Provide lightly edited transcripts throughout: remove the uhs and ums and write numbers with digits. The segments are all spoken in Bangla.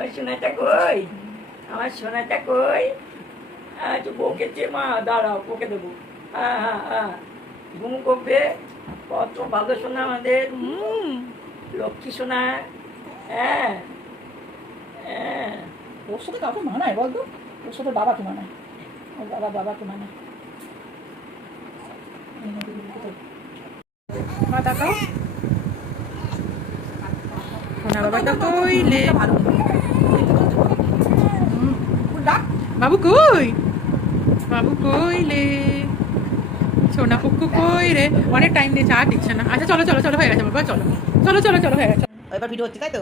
ওই সোনাটা কই? আমার সোনাটা কই? আচ্ছা বকেছে মা, দাঁড়াও বকে দেবো। হ্যাঁ হ্যাঁ হ্যাঁ, ঘুম করবে। কত ভালো সোনা আমাদের, লক্ষ্মী সোনা। হ্যাঁ হ্যাঁ। ওর সাথে কাউকে মানায় বলতো? ওর সাথে বাবাকে মানায়, ওর বাবাকে মানায়। মা তাকাও, সোনা বাবাটা কইলে। বাবু কই? বাবু কইলে? সোনা পুকু কই রে? অনেক টাইম দিয়েছে, আর দিচ্ছে না। আচ্ছা চলো চলো চলো, হয়ে গেছে বাবা, চলো চলো চলো চলো, হয়ে গেছে। এবার ভিডিও হচ্ছে তাই তো?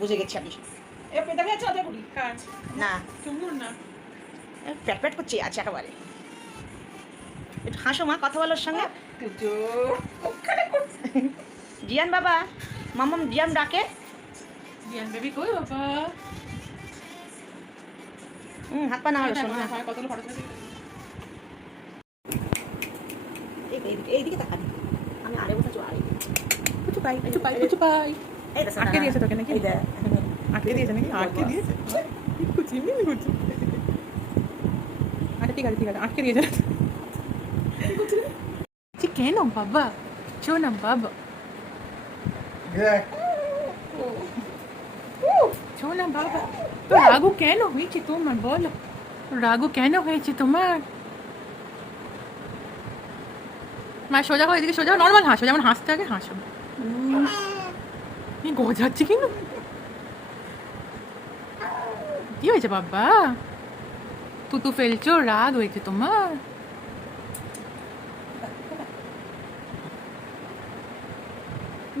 বুঝে গেছি আমি। না প্যাট প্যাট করছে আছে একেবারে। একটু হাসো মা, কথা বলার সঙ্গে। জিয়ান বাবা, মামাম জিয়ান ডাকে। জিয়ান বেবি কই বাবা? হাত পা নামালো শোনো। কতগুলো ফটো তুলেছি। এইদিকে তাকাবি, আমি আরে বসে আরে কিছু পাই কিছু পাই কিছু পাই। এই দেখো আটকে দিয়েছে তোকে নাকি? এই দেখ, আটকে দিয়েছে নাকি? আটকে দিয়েছে। কুচি মিনি কুচি। আচ্ছা ঠিক আছে ঠিক আছে, আটকে দিয়েছে। ঠিক কেন বাবা? শোনা বাবা, শোনা বাবা, তো রাগু কেন হয়েছে তোমার বলো? রাগু কেন হয়েছে তোমার? মা সোজা হয়ে এদিকে সোজা, নর্মাল হাসো, যেমন হাসতে আগে হাসো। গজাচ্ছে কেন? কি হয়েছে বাবা? তুতু ফেলছো, রাগ হয়েছে তোমার?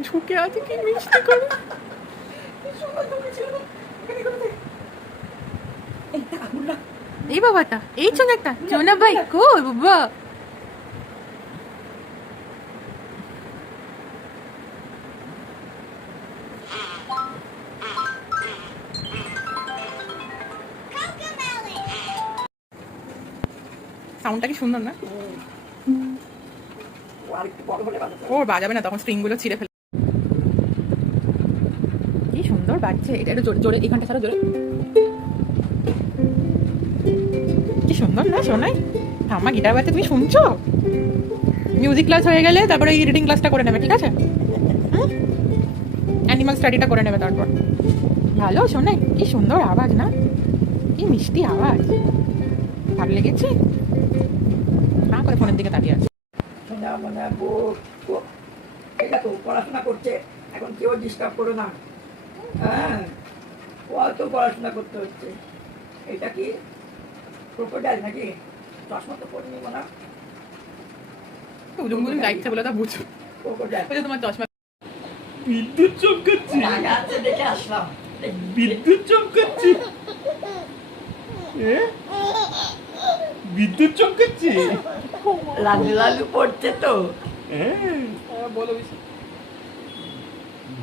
ঝুঁকে আছে কি মিষ্টি করে। এই বাবাটা, এই চোনাটা, চোনা ভাই কই বাবা? সাউন্ডটা কি সুন্দর না? ও আরেকটু বড় হলে ভালো। ও বাজাবে না তখন, স্ট্রিং গুলো ছিঁড়ে ফেলে। কি সুন্দর বাজছে, এটা একটু জোরে জোরে, এখানটা ছাড়া জোরে। কি সুন্দর না শোনাই? আমার গিটার বাজছে, তুমি শুনছো? মিউজিক ক্লাস হয়ে গেলে তারপরে এই রিডিং ক্লাসটা করে নেবে, ঠিক আছে? অ্যানিমাল স্টাডিটা করে নেবে তারপর। ভালো শোনাই, কি সুন্দর আওয়াজ না? কি মিষ্টি আওয়াজ, ভালো লেগেছে? না করে ফোনের দিকে তাকিয়ে আছে। সোনা মনে এটা তো পড়াশোনা করছে, এখন কেউ ডিস্টার্ব করো না। হ্যাঁ, ও তো পড়াশোনা করতে হচ্ছে। এটা কি ক্রোকোডাইল নাকি? চশমা তো পরে নিব না। উজুম বুজুম গাইছে বলে তা বুঝো। ক্রোকোডাইল ওই যে তোমার চশমা। বিদ্যুৎ চমকাচ্ছে, জায়গা আছে দেখে আসলাম। বিদ্যুৎ চমকাচ্ছে, বিদ্যুৎ চমকাচ্ছে। লালু লালু পড়ছে তো। বলো বেশি।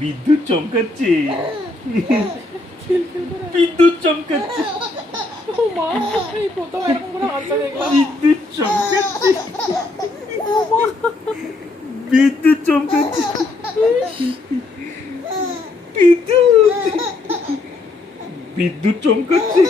বিদ্যুৎ চমকাচ্ছে, বিদ্যুৎ চমকাচ্ছে, মা এই প্রথম এরকম করে হাসতে দেখলাম। বিদ্যুৎ চমকাচ্ছে, বিদ্যুৎ চমকাচ্ছে, বিদ্যুৎ, বিদ্যুৎ চমকাচ্ছে।